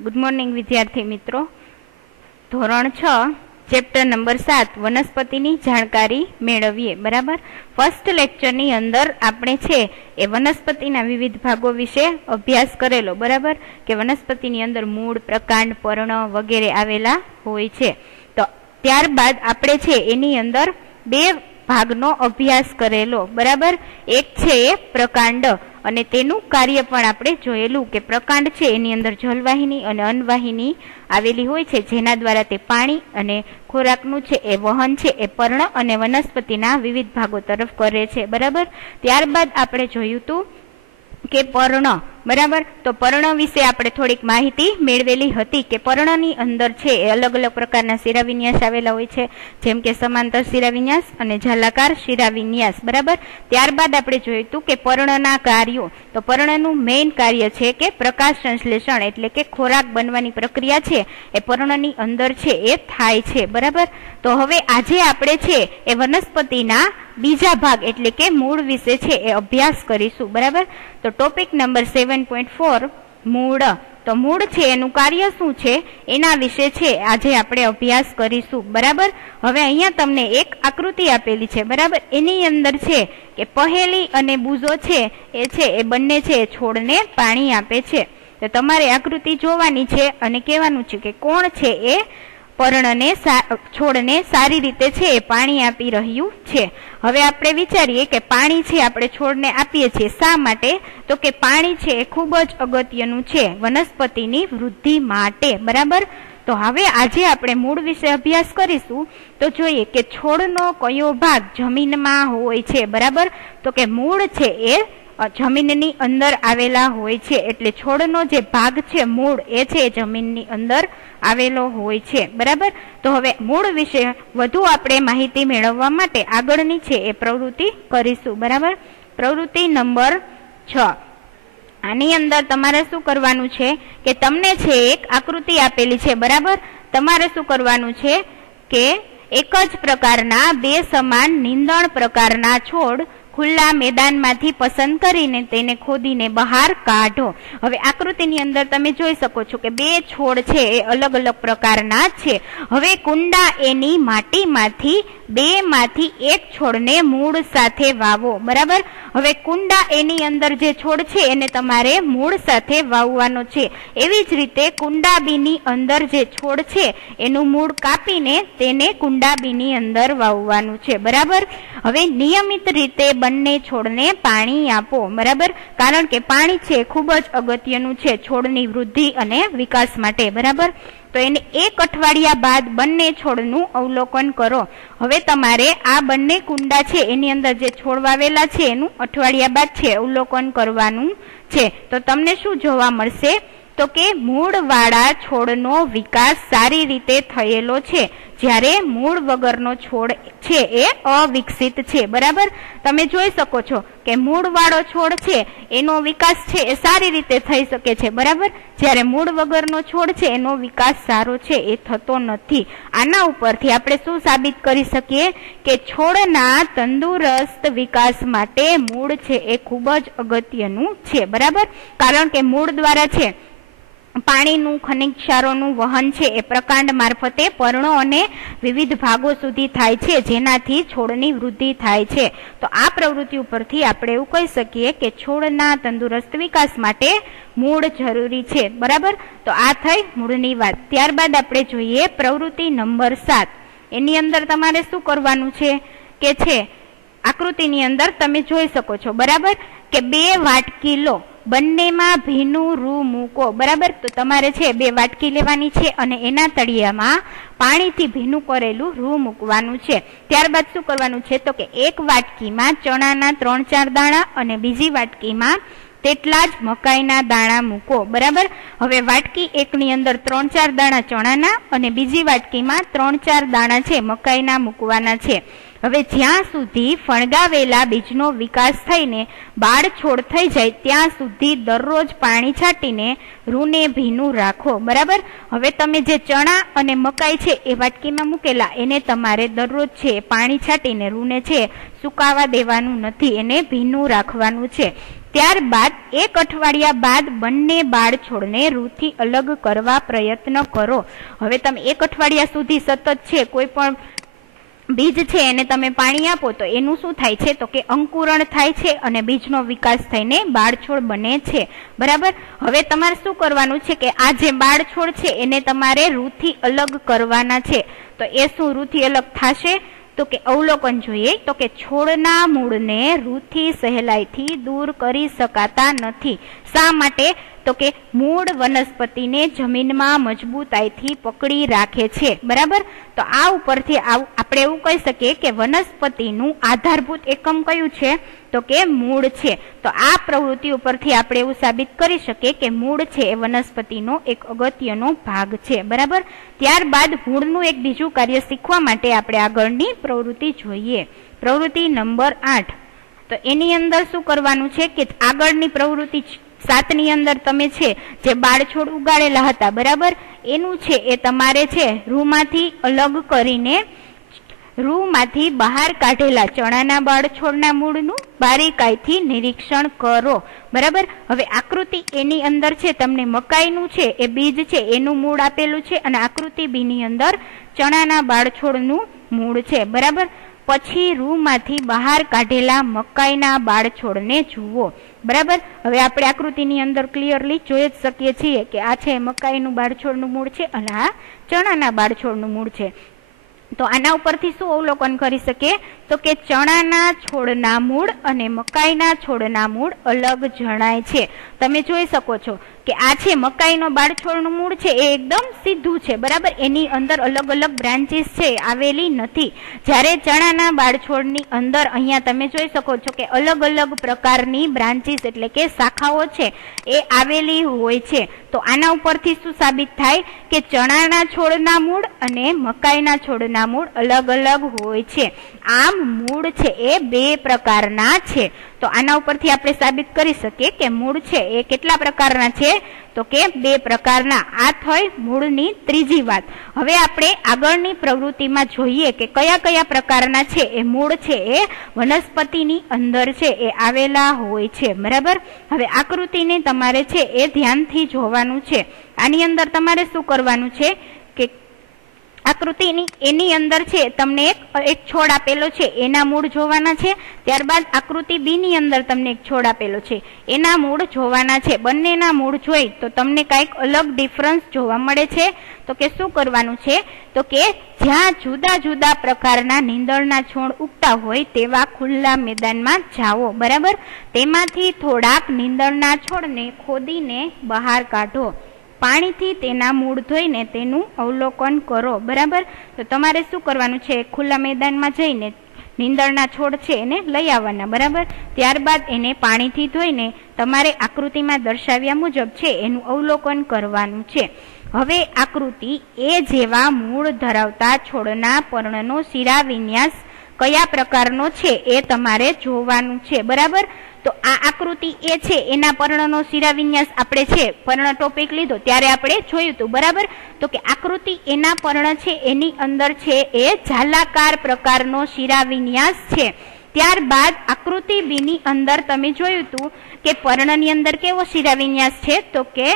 Good morning विद्यार्थी मित्रों। धोरण 6 चेप्टर नंबर 7 वनस्पतिनी जाणकारी मेळवीए। बराबर। फर्स्ट लेक्चर नी अंदर आपणे छे ए वनस्पतिना विविध भागों विषे अभ्यास करेलो। बराबर के वनस्पतिनी अंदर मूळ, प्रकांड, पर्ण वगैरे आवेला होय छे। तो त्यारबाद आपणे छे एनी अंदर बे भागनो अभ्यास करेलो। बराबर। एक छे प्रकांड અને તેનું કાર્ય પણ આપણે જોયેલું કે પ્રકાંડ છે એની અંદર જલવાહિની અને અન્નવાહિની આવેલી હોય છે, જેના દ્વારા તે પાણી અને ખોરાકનું છે એ વહન છે એ પર્ણ અને વનસ્પતિના વિવિધ ભાગો તરફ કરે છે। બરાબર। ત્યારબાદ આપણે જોયું હતું કે પર્ણ। बराबर। तो पर्ण विषे आपणे थोड़ीक माहिती मेळवेली हती के पर्णनी अंदर छे ए अलग अलग प्रकारना शिराविन्यास आवेला होय छे, जेम के समांतर शिराविन्यास अने झालाकार शिराविन्यास। बराबर। त्यारबाद आपणे जोयुं हतुं के पर्णना कार्यो। तो पर्णनुं मेन कार्य छे के प्रकाश संश्लेषण एटले के खोराक बनवानी प्रक्रिया छे ए पर्णनी अंदर छे ए थाय छे। बराबर। तो हवे आजे आपणे छे ए वनस्पतिना बीजा भाग एटले के मूळ विषे छे ए अभ्यास करीशुं। बराबर। तो टॉपिक नंबर 7.4 मूळ। तो मूळ छे एनुं कार्य शुं छे एना विषे छे आजे आपणे अभ्यास करीशुं। बराबर। हवे अहींया तमने एक आकृति आपेली छे। बराबर। एनी अंदर छे के पहेली अने बूजो छे ए बंने छे छोडने पाणी आपे छे। तो तमारे आकृति जोवानी छे अने कहेवानुं छे के कोण छे ए पर्णने छोड़ने सारी रीते छे ए पाणी आपी रह्युं छे। हवे आपणे विचारीए के पाणी छे आपणे छोड़ने आपीए छीए शा माटे? तो के पाणी छे ए खूब ज अगत्यनुं छे वनस्पतिनी वृद्धि माटे। बराबर। तो हवे आजे आपणे मूळ विषे अभ्यास करीशुं। तो जोईए के छोड़नो कयो भाग जमीनमां होय छे। बराबर। तो के मूळ छे ए जमीननी अंदर आवेला होय छे, एटले छोड़नो जे भाग छे मूळ ए छे जमीननी अंदर आवेलो होय छे। बराबर। तो हवे मूळ विषे वधु आपणे माहिती मेळववा माटे आगळनी छे ए प्रवृत्ति करीशुं। बराबर। प्रवृत्ति नंबर 6 आनी अंदर तमारे शुं करवानुं छे के तमने छे एक आकृति आपेली छे। बराबर। तमारे शुं करवानुं छे के एक ज प्रकारना बे समान निंदण प्रकारना छोड़ खुला मैदान मांथी पसंद करीने तेने खोदीने बहार काढो। हवे आकृतिनी अंदर तमे जोई शको छो के बे छोड़ छे ए अलग अलग प्रकारना छे। हवे कुंडा एनी माटीमांथी बे मांथी एक छोड़ने मूळ साथे वावो। बराबर। हवे कुंडा एनी अंदर जे छोड़ छे एने तमारे मूळ साथे वाववानो छे। एवी ज रीते कुंडाबीनी अंदर जे छोड़ छे एनुं मूळ कापीने तेने कुंडाबीनी अंदर वाववानुं छे। बराबर। हवे नियमित रीते बंने छोड़ने पाणी आपो। बराबर। कारण के पाणी छे खूब ज अगत्यनुं छे छोड़नी वृद्धि अने विकास माटे। बराबर। तो एने एक अठवाडिया बाद बंने छोड़नुं अवलोकन करो। हवे तमारे आ बंने कुंडा छे एनी अंदर जे छोड़ वावेला छे एनुं अठवाडिया बाद छे अवलोकन करवानुं छे। तो तमने शुं जोवा मळशे? तो के मूळवाळा छोड़नो विकास सारी रीते थयेलो छे, ज्यारे मूळ वगरनो छोड़ छे ए अविकसित छे। बराबर। तमे जोई शको छो के मूळवाळो छोड़ छे एनो विकास छे ए सारी रीते थई शके छे। बराबर। ज्यारे मूळ वगरनो छोड़ छे एनो विकास सारो छे ए थतो नथी। आना उपरथी आपणे शुं साबित करी सकीए के छोड़ना तंदुरस्त विकास माटे मूळ छे ए खूब ज अगत्यनुं छे। बराबर। कारण के मूळ द्वारा छे पाणीनुं खनिज क्षारोनुं वहन छे ए प्रकांड मार्फते पर्णो अने विविध भागो सुधी थाय छे, जेनाथी छोड़नी वृद्धि थाय छे। तो आ प्रवृत्ति उपरथी आपणे एवुं कही सकीए के छोड़ना तंदुरस्त विकास माटे मूळ जरूरी छे। बराबर। तो आ थई मूळनी वात। त्यारबाद आपणे जोईए प्रवृत्ति नंबर 7। एनी अंदर तमारे शुं करवानुं छे के छे आकृतिनी अंदर तमे जोई शको छो। बराबर। के 2 वाटकी लो, बंनेमां भीનું રૂ મૂકો। बराबर। तो तमारे छे 2 वाटकी लेवानी छे अने एना तळियामां पाणीथी भीનું करेલું રૂ મૂકવાનું છે। ત્યારબાદ શું કરવાનું છે? તો કે એક વાટકીમાં ચણાના 3-4 દાણા અને બીજી વાટકીમાં તેટલા જ મકાઈના દાણા મૂકો। બરાબર। હવે વાટકી એકની અંદર 3-4 દાણા ચણાના અને બીજી વાટકીમાં 3-4 દાણા છે મકાઈના મૂકવાના છે। હવે જ્યાં સુધી ફણગાવેલા બીજનો વિકાસ થઈને બાળ છોડ થઈ જાય ત્યાં સુધી દરરોજ પાણી છાંટીને રૂને ભીનું રાખો। બરાબર। હવે તમે જે ચણા અને મકાઈ છે એ વાટકીમાં મૂકેલા એને તમારે દરરોજ છે પાણી છાંટીને રૂને છે સુકાવા દેવાનું નથી, એને ભીનું રાખવાનું છે। ત્યારબાદ 1 અઠવાડિયા બાદ બંને બાળ છોડને રૂથી અલગ કરવા પ્રયત્ન કરો. હવે તમે 1 અઠવાડિયા સુધી સતત છે કોઈ પણ બીજ છે એને તમે પાણી આપો તો એનું શું થાય છે તો કે અંકુરણ થાય છે અને બીજનો વિકાસ થઈને બાળછોડ બને છે. બરાબર. હવે તમારે શું કરવાનું છે કે આ જે બાળછોડ છે એને તમારે રૂથી અલગ કરવાના છે. તો એ શું રૂથી અલગ થશે તો કે અવલોકન જોઈએ તો કે છોડના મૂળને રૂથી સહેલાઈથી દૂર કરી શકાતા નથી. શા માટે તો કે મૂળ વનસ્પતિને જમીનમાં મજબૂતાઈથી પકડી રાખે છે. બરાબર. તો આ ઉપરથી આપણે એવું કહી શકીએ કે વનસ્પતિનું આધારભૂત એકમ કયું છે તો કે મૂળ છે. તો આ પ્રવૃત્તિ ઉપરથી આપણે એવું સાબિત કરી શકીએ કે મૂળ છે એ વનસ્પતિનો એક અગત્યનો ભાગ છે. બરાબર. ત્યારબાદ મૂળનું એક બીજું કાર્ય શીખવા માટે આપણે આગળની પ્રવૃત્તિ જોઈએ. પ્રવૃત્તિ નંબર 8. તો એની અંદર શું કરવાનું છે કે આગળની પ્રવૃત્તિ 7 ની અંદર તમે છે જે બાળછોડ ઉગાડેલા હતા બરાબર એનું છે એ તમારે છે રૂમાંથી અલગ કરીને રૂમાંથી બહાર કાઢેલા ચણાના બાળછોડના મૂળનું બારીકાઈથી નિરીક્ષણ કરો. બરાબર. હવે આકૃતિ એની અંદર છે તમને મકાઈનું છે એ બીજ છે એનું મૂળ આપેલું છે અને આકૃતિ બી ની અંદર ચણાના બાળછોડનું મૂળ છે. બરાબર. પછી રૂમાંથી બહાર કાઢેલા મકાઈના બાળછોડને જુઓ. બરાબર. હવે આપણે આકૃતિની અંદર ક્લિયરલી જોઈ જ શકીએ છીએ કે આ છે મકાઈનું બાળછોડનું મૂળ છે અને આ ચણાના બાળછોડનું મૂળ છે. તો આના ઉપરથી શું અવલોકન કરી શકીએ તો કે ચણાના છોડના મૂળ અને મકાઈના છોડના મૂળ અલગ જણાય છે. તમે જોઈ શકો છો કે આ છે મકાઈનો બાળછોડનું મૂળ છે એ એકદમ સીધું છે. બરાબર. એની અંદર અલગ અલગ બ્રાન્ચીસ છે આવેલી નથી. જ્યારે ચણાના બાળછોડની અંદર અહીંયા તમે જોઈ શકો છો કે અલગ અલગ પ્રકારની બ્રાન્ચીસ એટલે કે શાખાઓ છે એ આવેલી હોય છે. તો આના ઉપરથી શું સાબિત થાય કે ચણાના છોડના મૂળ અને મકાઈના છોડના મૂળ અલગ અલગ હોય છે. આમ મૂળ છે એ 2 પ્રકારના છે. તો આના ઉપરથી આપણે સાબિત કરી શકીએ કે મૂળ છે એ કેટલા પ્રકારના છે તો કે 2 પ્રકારના. આ થઈ મૂળની ત્રીજી વાત. હવે આપણે આગળની પ્રવૃત્તિમાં જોઈએ કે કયા કયા પ્રકારના છે એ મૂળ છે એ વનસ્પતિની અંદર છે એ આવેલા હોય છે. બરાબર. હવે આકૃતિને તમારે છે એ ધ્યાનથી જોવાનું છે. આની અંદર તમારે શું કરવાનું છે કે આકૃતિની એની અંદર છે તમને એક છોડ આપેલો છે એના મૂળ જોવાના છે. ત્યારબાદ આકૃતિ બી ની અંદર તમને એક છોડ આપેલો છે એના મૂળ જોવાના છે. બંનેના મૂળ જોઈ તો તમને કાંઈક અલગ ડિફરન્સ જોવા મળે છે. તો કે શું કરવાનું છે તો કે જ્યાં જુદા જુદા પ્રકારના નીંદણના છોડ ઉગતા હોય તેવા ખુલ્લા મેદાનમાં જાઓ. બરાબર. તેમાંથી થોડાક નીંદણના છોડને ખોદીને બહાર કાઢો. પાણીથી તેના મૂળ ધોઈને તેનું અવલોકન કરો. બરાબર. તો તમારે શું કરવાનું છે ખુલ્લા મેદાનમાં જઈને નીંદણના છોડ છે એને લઈ આવવાના. બરાબર. ત્યારબાદ એને પાણીથી ધોઈને તમારે આકૃતિમાં દર્શાવ્યા મુજબ છે એનું અવલોકન કરવાનું છે. હવે આકૃતિ એ જેવા મૂળ ધરાવતા છોડના પર્ણનો શિરા વિન્યાસ કયા પ્રકારનો છે એ તમારે જોવાનું છે. બરાબર. તો આ આકૃતિ એ છે એના પર્ણનો શિરા વિન્યાસ આપણે છે પર્ણ ટોપિક લીધો ત્યારે આપણે જોયું હતું. બરાબર. તો કે આકૃતિ એના પર્ણ છે એની અંદર છે એ ઝાલાકાર પ્રકારનો શિરા વિન્યાસ છે. ત્યારબાદ આકૃતિ બી ની અંદર તમે જોયું હતું કે પર્ણની અંદર કેવો શિરા વિન્યાસ છે તો કે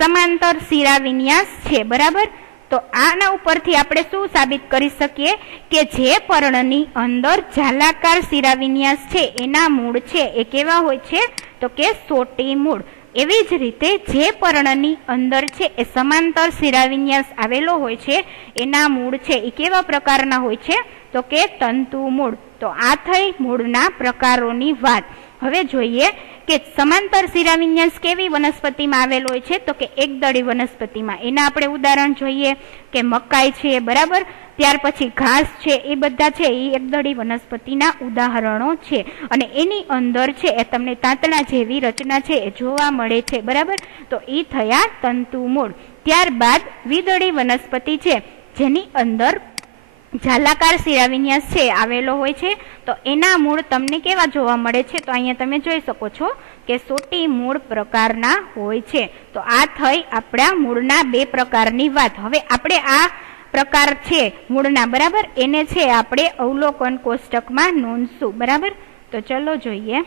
સમાંતર શિરા વિન્યાસ છે. બરાબર. તો આના ઉપરથી આપણે શું સાબિત કરી શકીએ કે જે પર્ણની અંદર ઝાલાકાર શિરા વિન્યાસ છે એના મૂળ છે એ કેવા હોય છે તો કે સોટી મૂળ. એવી જ રીતે જે પર્ણની અંદર છે એ સમાંતર શિરા વિન્યાસ આવેલો હોય છે એના મૂળ છે એ કેવા પ્રકારના હોય છે તો કે તંતુ મૂળ. તો આ થઈ મૂળના પ્રકારોની વાત. હવે જોઈએ કે સમાંતર શિરા વિન્યાસ કેવી વનસ્પતિમાં આવેલો હોય છે તો કે એકદળી વનસ્પતિમાં. એના આપણે ઉદાહરણ જોઈએ કે મકાઈ છે. બરાબર. ત્યાર પછી ઘાસ છે એ બધા છે એ એકદળી વનસ્પતિના ઉદાહરણો છે અને એની અંદર છે એ તમને તાંતણા જેવી રચના છે એ જોવા મળે છે. બરાબર. તો એ થયા તંતુ મૂળ. ત્યારબાદ દ્વિદળી વનસ્પતિ છે જેની અંદર ઝાલાકાર શિરા વિન્યાસ છે આવેલો હોય છે. તો એના મૂળ તમને કેવા જોવા મળે છે તો અહીંયા તમે જોઈ શકો છો કે સોટી મૂળ પ્રકારના હોય છે. તો આ થઈ આપણા મૂળના 2 પ્રકારની વાત. હવે આપણે આ પ્રકાર છે મૂળના બરાબર એને છે આપણે અવલોકન કોષ્ટકમાં નોંધશું. બરાબર. તો ચલો જોઈએ.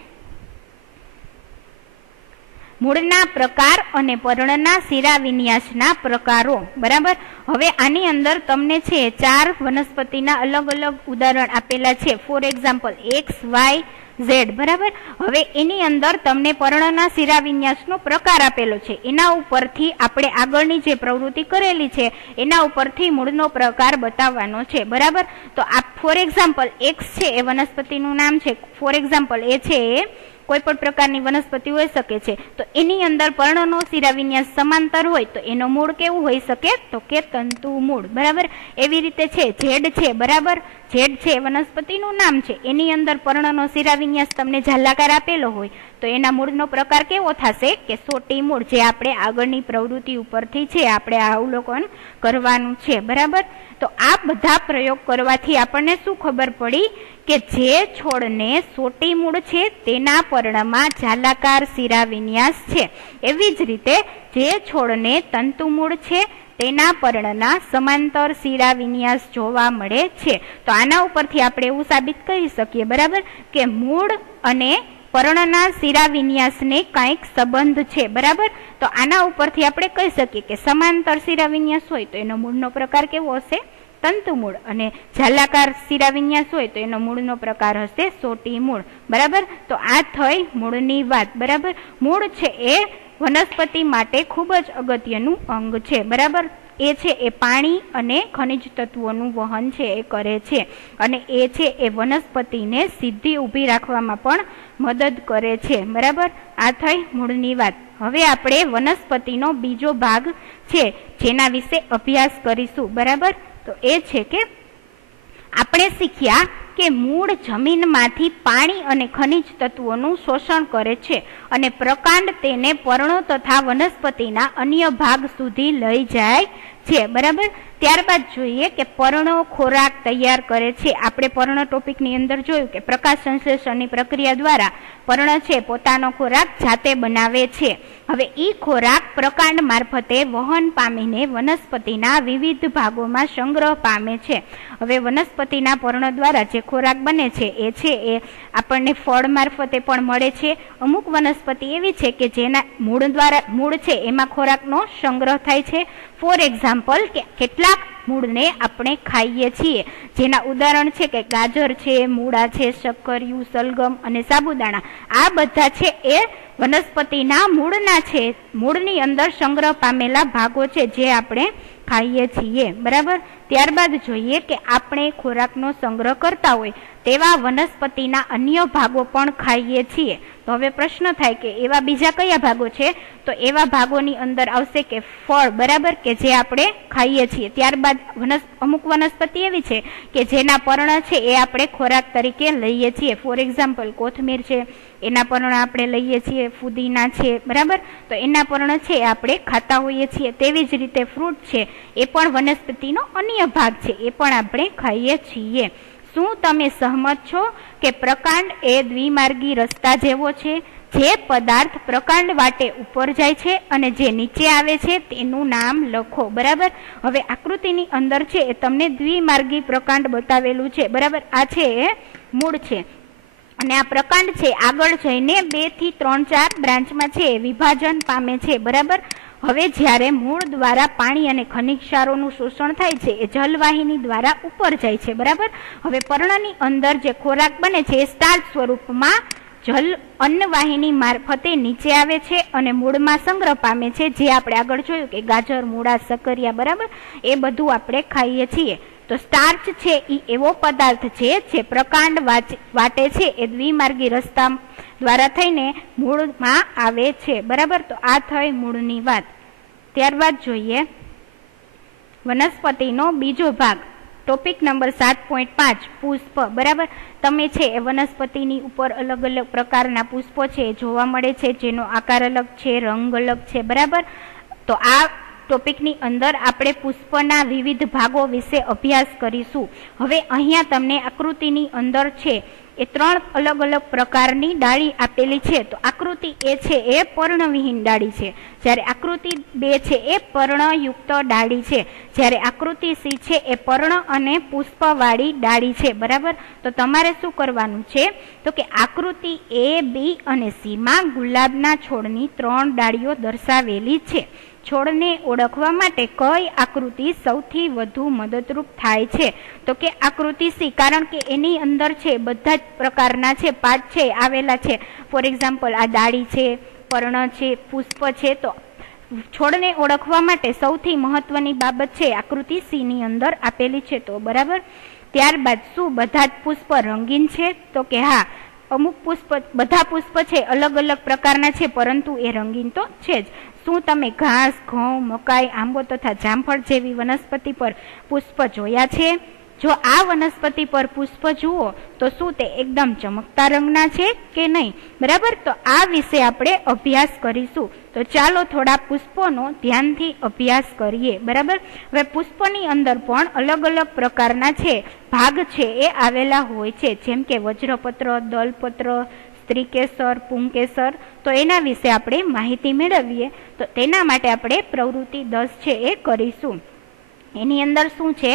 મૂળના પ્રકાર અને પર્ણના શિરાવિન્યાસના પ્રકારો, બરાબર. હવે આની અંદર તમને છે 4 વનસ્પતિના અલગ અલગ ઉદાહરણ આપેલા છે. ફોર એક્ઝામ્પલ XYZ, બરાબર. હવે એની અંદર તમને પર્ણના શિરાવિન્યાસનો પ્રકાર આપેલો છે. એના ઉપરથી આપણે આગળની જે પ્રવૃત્તિ કરેલી છે એના ઉપરથી મૂળનો પ્રકાર બતાવવાનો છે, બરાબર. તો આ ફોર એક્ઝામ્પલ X છે એ વનસ્પતિનું નામ છે. ફોર એક્ઝામ્પલ એ છે એ કોઈ પણ પ્રકારની વનસ્પતિ હોઈ શકે છે. તો એની અંદર પર્ણનો શિરાવિન્યાસ સમાંતર હોય તો એનો મૂળ કેવું હોઈ શકે? તો કે તંતુ મૂળ, બરાબર. એવી રીતે છે ઝેડ છે, બરાબર. ઝેડ છે વનસ્પતિનું નામ છે. એની અંદર પર્ણનો શિરાવિન્યાસ તમને ઝાલાકાર આપેલો હોય તો એના મૂળનો પ્રકાર કેવો થશે? કે સોટી મૂળ, જે આપણે આગળની પ્રવૃત્તિ ઉપરથી છે આપણે અવલોકન કરવાનું છે, બરાબર. તો આ બધા પ્રયોગ કરવાથી આપણને શું ખબર પડી? કે જે છોડને સોટી મૂળ છે તેના પર્ણમાં ઝાલાકાર શિરાવિન્યાસ છે. એવી જ રીતે જે છોડને તંતુ મૂળ છે તેના પર્ણના સમાંતર શિરાવિન્યાસ જોવા મળે છે. તો આના ઉપરથી આપણે એવું સાબિત કરી શકીએ, બરાબર, કે મૂળ અને પર્ણના શિરાવિન્યાસને કંઈક સંબંધ છે, બરાબર. તો આના ઉપરથી આપણે કહી શકીએ કે સમાંતર શિરાવિન્યાસ હોય તો એનો મૂળનો પ્રકાર કેવો હશે? તંતુ મૂળ. અને ઝાલાકાર શિરાવિન્યાસ હોય તો એનો મૂળનો પ્રકાર હશે સોટી મૂળ, બરાબર. તો આ થઈ મૂળની વાત, બરાબર. મૂળ છે એ વનસ્પતિ માટે ખૂબ જ અગત્યનું અંગ છે, બરાબર. એ છે એ પાણી અને ખનિજ તત્વોનું વહન છે એ કરે છે, અને એ છે એ વનસ્પતિને સીધી ઊભી રાખવામાં પણ મદદ કરે છે, બરાબર. આ થઈ મૂળની વાત. હવે આપણે વનસ્પતિનો બીજો ભાગ છે જેના વિશે અભ્યાસ કરીશું, બરાબર. તો એ છે કે આપણે શીખ્યા કે મૂળ જમીનમાંથી પાણી અને ખનિજ તત્વોનું શોષણ કરે છે અને પ્રકાંડ તેને પર્ણો તથા વનસ્પતિના અન્ય ભાગ સુધી લઈ જાય છે, બરાબર. ત્યારબાદ જોઈએ કે પર્ણો ખોરાક તૈયાર કરે છે. આપણે પર્ણ ટોપિકની અંદર જોયું કે પ્રકાશ સંશ્લેષણની પ્રક્રિયા દ્વારા પર્ણ છે પોતાનો ખોરાક જાતે બનાવે છે. હવે ઈ ખોરાક પ્રકાંડ મારફતે વહન પામીને વનસ્પતિના વિવિધ ભાગોમાં સંગ્રહ પામે છે. હવે વનસ્પતિના પર્ણ દ્વારા જે ખોરાક બને છે એ આપણને ફળ મારફતે પણ મળે છે. અમુક વનસ્પતિ એવી છે કે જેના મૂળ છે એમાં ખોરાકનો સંગ્રહ થાય છે. ફોર એક્ઝામ્પલ કે કેટલાક મૂળને આપણે ખાઈએ છીએ, જેના ઉદાહરણ છે કે ગાજર છે, મૂળા છે, શક્કરિયું, સલગમ અને સાબુદાણા. આ બધા છે એ વનસ્પતિના મૂળના છે. મૂળની અંદર સંગ્રહ પામેલા ભાગો છે જે આપણે ખાઈએ છીએ, બરાબર. ત્યારબાદ જોઈએ કે આપણે ખોરાકનો સંગ્રહ કરતા હોય તેવા વનસ્પતિના અન્ય ભાગો પણ ખાઈએ છીએ. તો હવે પ્રશ્ન થાય કે એવા બીજા કયા ભાગો છે? તો એવા ભાગોની અંદર આવશે કે ફળ, બરાબર, કે જે આપણે ખાઈએ છીએ. ત્યારબાદ અમુક વનસ્પતિ એવી છે કે જેના પર્ણ છે એ આપણે ખોરાક તરીકે લઈએ છીએ. ફોર એક્ઝામ્પલ કોથમીર છે, એના પર્ણ આપણે લઈએ છીએ. ફુદીના છે, બરાબર, તો એના પર્ણ છે એ આપણે ખાતા હોઈએ છીએ. તેવી જ રીતે ફ્રૂટ છે એ પણ વનસ્પતિનો અન્ય ભાગ છે, એ પણ આપણે ખાઈએ છીએ. શું તમે સહમત છો કે પ્રકાંડ એ દ્વિમાર્ગી રસ્તા જેવો છે? જે પદાર્થ પ્રકાંડ વાટે ઉપર જાય છે અને જે નીચે આવે છે તેનું નામ લખો, બરાબર. હવે આકૃતિની અંદર છે એ તમને દ્વિમાર્ગી પ્રકાંડ બતાવેલું છે, બરાબર. આ છે એ મૂળ છે અને આ પ્રકાંડ છે આગળ જઈને 2 થી 3, 4 બ્રાન્ચમાં છે વિભાજન પામે છે, બરાબર. હવે જ્યારે મૂળ દ્વારા પાણી અને ખનિજ ક્ષારોનું શોષણ થાય છે એ જલવાહિની દ્વારા ઉપર જાય છે, બરાબર. હવે પર્ણની અંદર જે ખોરાક બને છે એ સ્ટાર્ચ સ્વરૂપમાં અન્નવાહિની મારફતે નીચે આવે છે અને મૂળમાં સંગ્રહ પામે છે, જે આપણે આગળ જોયું કે ગાજર, મૂળા, સક્કરિયા, બરાબર, એ બધું આપણે ખાઈએ છીએ. તો સ્ટાર્ચ છે એ એવો પદાર્થ છે જે પ્રકાંડ વાટે છે એ દ્વિમાર્ગી રસ્તા દ્વારા થઈને મૂળમાં આવે છે, બરાબર. તો આ થઈ મૂળની વાત. ત્યારબાદ જોઈએ વનસ્પતિનો બીજો ભાગ, ટોપિક નંબર 7.5 પુષ્પ, બરાબર. તમે છે એ વનસ્પતિની ઉપર અલગ અલગ પ્રકારના પુષ્પો છે જોવા મળે છે, જેનો આકાર અલગ છે, રંગ અલગ છે, બરાબર. તો આ ટોપિકની અંદર આપણે પુષ્પના વિવિધ ભાગો વિશે અભ્યાસ કરીશું. હવે અહીંયા તમને આકૃતિની અંદર છે એ 3 અલગ અલગ પ્રકારની ડાળી આપેલી છે. તો આકૃતિ એ છે એ પર્ણવિહીન ડાળી છે, જ્યારે આકૃતિ 2 છે એ પર્ણયુક્ત ડાળી છે, જ્યારે આકૃતિ સી છે એ પર્ણ અને પુષ્પવાળી ડાળી છે. બરાબર. તો તમારે શું કરવાનું છે તો કે આકૃતિ એ, બી અને સી માં ગુલાબના છોડની 3 ડાળીઓ દર્શાવેલી છે. છોડને ઓળખવા માટે કઈ આકૃતિ સૌથી વધુ મદદરૂપ થાય છે? તો કે આકૃતિ સી, કારણ કે એની અંદર છે બધા જ પ્રકારના છે પાર્ટ છે આવેલા છે. ફોર એક્ઝામ્પલ આ ડાળી છે, પર્ણ છે, પુષ્પ છે. તો છોડને ઓળખવા માટે સૌથી મહત્વની બાબત છે આકૃતિ સી ની અંદર આપેલી છે. તો બરાબર. ત્યારબાદ શું બધા જ પુષ્પ રંગીન છે? તો કે હા, અમુક પુષ્પ, બધા પુષ્પ છે અલગ અલગ પ્રકારના છે, પરંતુ એ રંગીન તો છે જ. શું તમે ઘાસ, ઘઉં, મકાઈ, આંબો તથા જામફળ જેવી વનસ્પતિ પર પુષ્પ જોયા છે? જો આ વનસ્પતિ પર પુષ્પ જુઓ તો શું તે એકદમ ચમકતા રંગના છે કે નહીં? બરાબર. તો આ વિશે આપણે અભ્યાસ કરીશું. તો ચાલો થોડા પુષ્પોનો ધ્યાનથી અભ્યાસ કરીએ. બરાબર. હવે પુષ્પની અંદર પણ અલગ અલગ પ્રકારના છે ભાગ છે એ આવેલા હોય છે, જેમ કે વજ્રપત્ર, દલપત્ર, સ્ત્રીકેસર, પુંકેસર. તો એના વિશે આપણે માહિતી મેળવીએ. તો તેના માટે આપણે પ્રવૃત્તિ 10 છે એ કરીશું. એની અંદર શું છે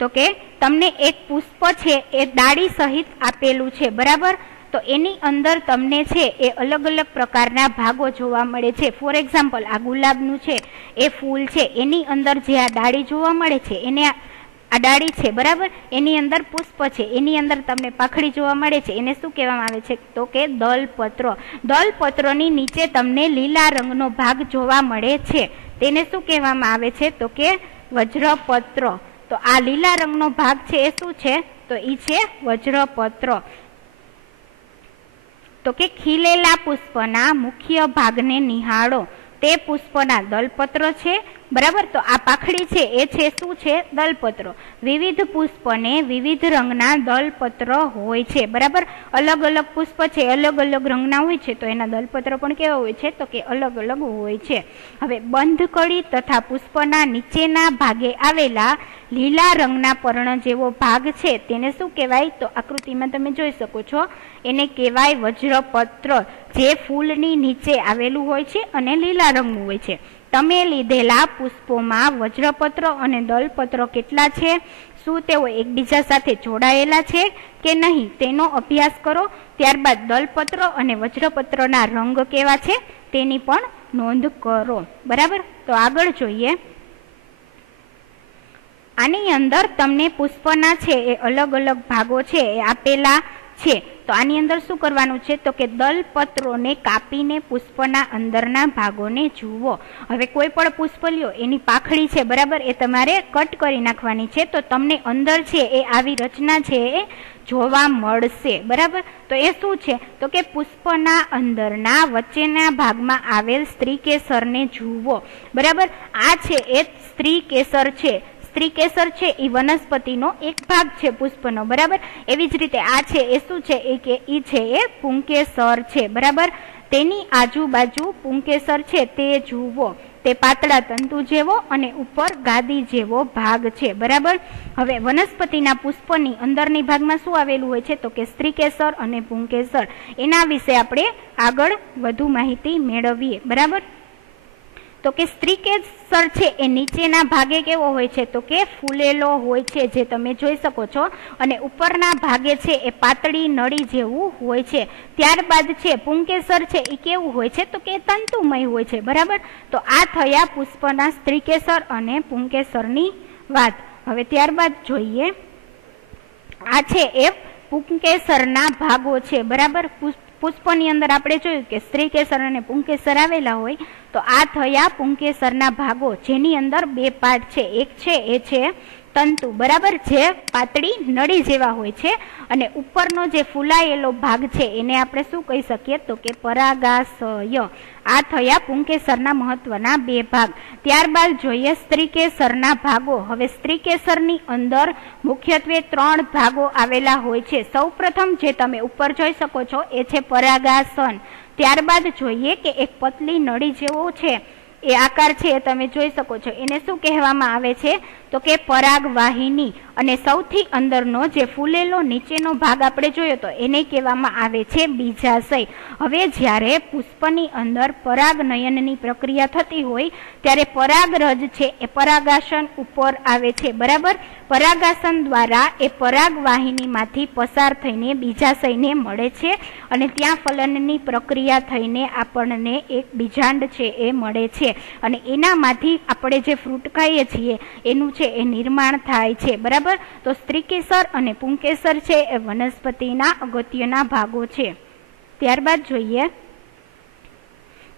તો કે તમને એક પુષ્પ છે એ ડાળી સહિત આપેલું છે. બરાબર. તો એની અંદર તમને છે એ અલગ અલગ પ્રકારના ભાગો જોવા મળે છે. ફોર એક્ઝામ્પલ આ ગુલાબનું છે એ ફૂલ છે, એની અંદર જે આ ડાળી જોવા મળે છે એને આ ડાળી છે. બરાબર. એની અંદર પુષ્પ છે, એની અંદર તમને પાંખડી જોવા મળે છે, એને શું કહેવામાં આવે છે તો કે દલપત્ર. દલપત્રની નીચે તમને લીલા રંગનો ભાગ જોવા મળે છે, તેને શું કહેવામાં આવે છે તો કે વજ્રપત્ર. તો આ લીલા રંગનો ભાગ છે એ શું છે તો એ છે વજ્રપત્ર. તો કે ખીલેલા પુષ્પના મુખ્ય ભાગને નિહાળો, તે પુષ્પના દલપત્ર છે. બરાબર. તો આ પાંખડી છે એ છે શું છે દલપત્ર. વિવિધ પુષ્પને વિવિધ રંગના દલપત્ર હોય છે. બરાબર. અલગ અલગ પુષ્પ છે અલગ અલગ રંગના હોય છે, તો એના દલપત્ર પણ કેવા હોય છે તો કે અલગ અલગ હોય છે. હવે બંધ કળી તથા પુષ્પના નીચેના ભાગે આવેલા લીલા રંગના પર્ણ જેવો ભાગ છે તેને શું કહેવાય? તો આકૃતિમાં તમે જોઈ શકો છો, એને કહેવાય વજ્રપત્ર, જે ફૂલની નીચે આવેલું હોય છે અને લીલા રંગનું હોય છે. તમે લીધેલા પુષ્પોમાં વજ્રપત્ર અને દલપત્ર કેટલા છે? શું તેઓ એકબીજા સાથે જોડાયેલા છે કે નહીં તેનો અભ્યાસ કરો. ત્યારબાદ દલપત્ર અને વજ્રપત્રના રંગ કેવા છે તેની પણ નોંધ કરો. બરાબર. તો આગળ જોઈએ. આની અંદર તમને પુષ્પના છે એ અલગ અલગ ભાગો છે એ આપેલા છે. તો આની અંદર શું કરવાનું છે તો કે દલપત્રોને કાપીને પુષ્પના અંદરના ભાગોને જુઓ. હવે કોઈ પણ પુષ્પ લ્યો, એની પાંખડી છે બરાબર, એ તમારે કટ કરી નાખવાની છે, તો તમને અંદર છે એ આવી રચના છે એ જોવા મળશે. બરાબર. તો એ શું છે તો કે પુષ્પના અંદરના વચ્ચેના ભાગમાં આવેલ સ્ત્રીકેસરને જુઓ. બરાબર. આ છે એ સ્ત્રીકેસર છે. સ્ત્રીકેસર છે એ વનસ્પતિનો એક ભાગ છે પુષ્પનો. બરાબર. એવી જ રીતે આ છે એ શું છે એ કે ઈ છે એ પુંકેસર છે. બરાબર. તેની આજુબાજુ પુંકેસર છે તે જુઓ, તે પાતળા તંતુ જેવો અને ઉપર ગાદી જેવો ભાગ છે. બરાબર. હવે વનસ્પતિના પુષ્પની અંદરની ભાગમાં શું આવેલું હોય છે તો કે સ્ત્રીકેસર અને પુંકેસર. એના વિશે આપણે આગળ વધુ માહિતી મેળવીએ. બરાબર. તો કે સ્ત્રીકેસર છે એ નીચેના ભાગે કેવો હોય છે તો કે ફૂલેલો હોય છે, જે તમે જોઈ શકો છો, અને ઉપરના ભાગે છે એ પાતળી નળી જેવું હોય છે. ત્યારબાદ છે પુંકેસર છે એ કેવું હોય છે તો કે તંતુમય હોય છે. બરાબર. તો આ થયા પુષ્પના સ્ત્રીકેસર અને પુંકેસરની વાત. હવે ત્યારબાદ જોઈએ, આ છે એ પુંકેસરના ભાગો છે. બરાબર. પુષ્પની અંદર આપણે જોયું કે સ્ત્રીકેસર અને પુંકેસર આવેલા હોય, તો આ થયા પુંકેસરના ભાગો, જેની અંદર બે પાર્ટ છે. એક છે એ છે તંતુ. બરાબર. જે પાતળી નળી જેવા હોય છે, અને ઉપરનો જે ફૂલાયેલો ભાગ છે એને આપણે શું કહી શકીએ તો કે પરાગાશય. આ થયા પુંકેસરના મહત્વના બે ભાગ. ત્યારબાદ જોઈએ સ્ત્રીકેસરના ભાગો. હવે સ્ત્રીકેસરની અંદર મુખ્યત્વે 3 ભાગો આવેલા હોય છે. સૌપ્રથમ જે તમે ઉપર જોઈ શકો છો એ છે પરાગાસન. ત્યારબાદ જોઈએ કે એક પતલી નળી જેવો છે એ આકાર છે એ તમે જોઈ શકો છો, એને શું કહેવામાં આવે છે તો કે પરાગવાહિની. અને સૌથી અંદરનો જે ફૂલેલો નીચેનો ભાગ આપણે જોયો તો એને કહેવામાં આવે છે બીજાશય. હવે જ્યારે પુષ્પની અંદર પરાગનયનની પ્રક્રિયા થતી હોય ત્યારે પરાગરજ છે એ પરાગાસન ઉપર આવે છે, બરાબર. પરાગાસન દ્વારા એ પરાગવાહિનીમાંથી પસાર થઈને બીજાશયને મળે છે અને ત્યાં ફલનની પ્રક્રિયા થઈને આપણને એક બીજાંડ છે એ મળે છે અને એનામાંથી આપણે જે ફ્રૂટ ખાઈએ છીએ એનું છે એ નિર્માણ થાય છે, બરાબર. તો સ્ત્રીકેસર અને પુંકેસર છે એ વનસ્પતિના અગત્યના ભાગો છે. ત્યારબાદ જોઈએ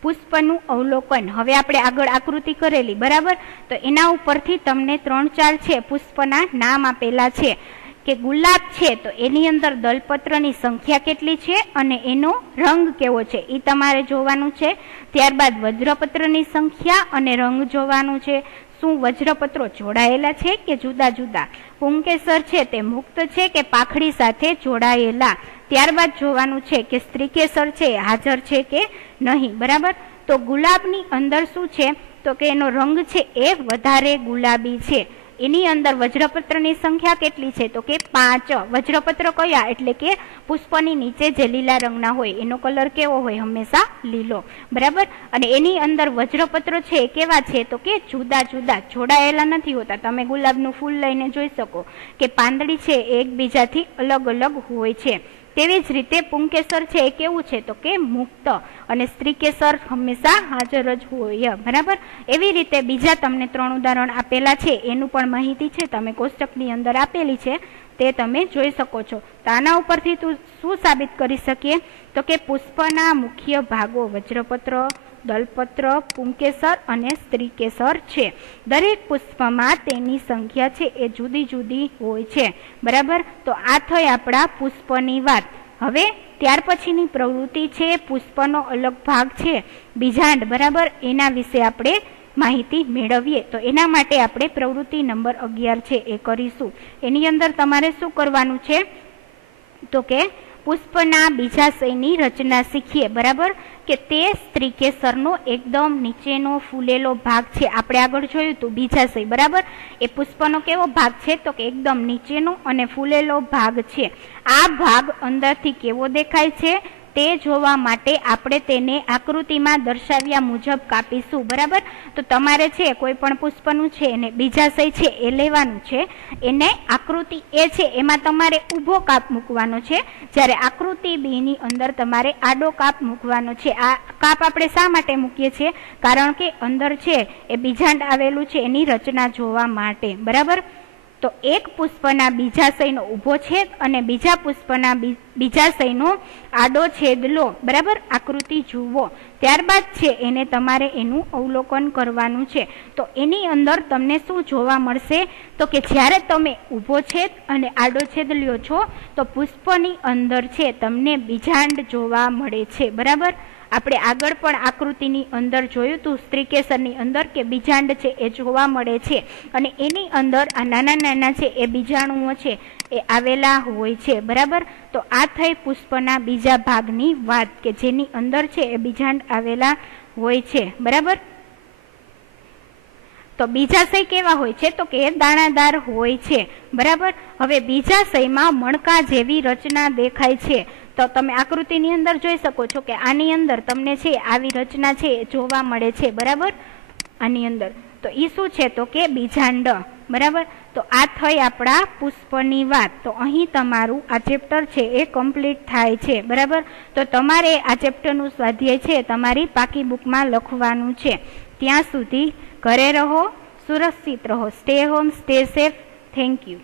પુષ્પનું અવલોકન. હવે આપણે આગળ આકૃતિ કરેલી, બરાબર. તો એના ઉપરથી તમને 3-4 છે પુષ્પના નામ આપેલા છે કે ગુલાબ છે તો એની અંદર દલપત્રની સંખ્યા કેટલી છે અને એનો રંગ કેવો છે એ તમારે જોવાનું છે. ત્યારબાદ વજ્રપત્રની સંખ્યા અને રંગ જોવાનું છે. શું વજ્રપત્રો જોડાયેલા છે કે જુદા જુદા? પુંકેસર છે તે મુક્ત છે કે પાખડી સાથે જોડાયેલા? ત્યારબાદ જોવાનું છે કે સ્ત્રીકેસર છે હાજર છે કે નહીં, બરાબર. તો ગુલાબની અંદર શું છે તો કે એનો રંગ છે એ વધારે ગુલાબી છે. એની અંદર વજ્રપત્રની સંખ્યા કેટલી છે તો કે 5. વજ્રપત્ર કયા? એટલે કે પુષ્પની નીચે જે લીલા રંગના હોય એનો કલર કેવો હોય? હંમેશા લીલો, બરાબર. અને એની અંદર વજ્રપત્રો છે કેવા છે તો કે જુદા જુદા, જોડાયેલા નથી હોતા. તમે ગુલાબનું ફૂલ લઈને જોઈ શકો કે પાંદડી છે એકબીજાથી અલગ અલગ હોય છે. તેવી જ રીતે પુંકેસર છે એ કેવું છે તો કે મુક્ત અને સ્ત્રીકેસર હંમેશા હાજર જ હોય, બરાબર. એવી રીતે બીજા તમને 3 ઉદાહરણ આપેલા છે એનું પણ માહિતી છે તમે કોષ્ટકની અંદર આપેલી છે તે તમે જોઈ શકો છો. તો આના ઉપરથી શું સાબિત કરી શકીએ તો કે પુષ્પના મુખ્ય ભાગો વજ્રપત્ર, દલપત્ર, પુંકેસર અને સ્ત્રીકેસર છે. દરેક પુષ્પમાં તેની સંખ્યા છે એ જુદી જુદી હોય છે, બરાબર. તો આ થઈ આપણા પુષ્પની વાત. હવે ત્યાર પછીની પ્રવૃત્તિ છે પુષ્પનો અલગ ભાગ છે બીજાંડ, બરાબર. એના વિશે આપણે માહિતી મેળવીએ. તો એના માટે આપણે પ્રવૃત્તિ નંબર 11 છે એ કરીશું. એની અંદર તમારે શું કરવાનું છે તો કે પુષ્પના બીજાશયની રચના શીખીએ, બરાબર. કે તે સ્ત્રીકેસરનો એકદમ નીચેનો ફૂલેલો ભાગ છે. આપણે આગળ જોયું હતું બીજાશય, બરાબર. એ પુષ્પનો કેવો ભાગ છે તો કે એકદમ નીચેનો અને ફૂલેલો ભાગ છે. આ ભાગ અંદરથી કેવો દેખાય છે તે જોવા માટે આપણે તેને આકૃતિમાં દર્શાવ્યા મુજબ કાપીશું, બરાબર. તો તમારે છે કોઈ પણ પુષ્પનું છે એને બીજાશય છે એ લેવાનું છે, એને આકૃતિ એ છે એમાં તમારે ઊભો કાપ મૂકવાનો છે, જ્યારે આકૃતિ બી ની અંદર તમારે આડો કાપ મૂકવાનો છે. આ કાપ આપણે શા માટે મૂકીએ છીએ? કારણ કે અંદર છે એ બીજાંડ આવેલું છે એની રચના જોવા માટે, બરાબર. તો એક પુષ્પના બીજાશયનો ઊભો છેદ અને બીજા પુષ્પના બીજાશયનો આડો છેદ લો, બરાબર. આકૃતિ જુઓ. ત્યારબાદ છે એને તમારે એનું અવલોકન કરવાનું છે. તો એની અંદર તમને શું જોવા મળશે તો કે જ્યારે તમે ઊભો છેદ અને આડો છેદ લ્યો છો તો પુષ્પની અંદર છે તમને બીજાંડ જોવા મળે છે, બરાબર. આપણે આગળ પણ આકૃતિની અંદર જોયું હતું સ્ત્રીકેસરની અંદર કે બીજાંડ છે એ જોવા મળે છે અને એની અંદર આ નાના નાના છે એ બીજાણુઓ છે એ આવેલા હોય છે, બરાબર. તો આ થઈ પુષ્પના બીજા ભાગની વાત કે જેની અંદર છે એ બીજાંડ આવેલા હોય છે, બરાબર. તો બીજાશય કેવા હોય છે તો કે દાણાદાર હોય છે, બરાબર. હવે બીજાશયમાં મણકા જેવી રચના દેખાય છે. તો તમે આકૃતિની અંદર જોઈ શકો છો કે આની અંદર તમને છે આવી રચના છે જોવા મળે છે, બરાબર. આની અંદર તો એ શું છે તો કે બીજાંડ, બરાબર. તો આ થઈ આપણા પુષ્પની વાત. તો અહીં તમારું આ ચેપ્ટર છે એ કમ્પ્લીટ થાય છે, બરાબર. તો તમારે આ ચેપ્ટરનું સ્વાધ્યાય છે તમારી પાકી બુકમાં લખવાનું છે. ત્યાં સુધી ઘરે રહો, સુરક્ષિત રહો. Stay home, stay safe. Thank you.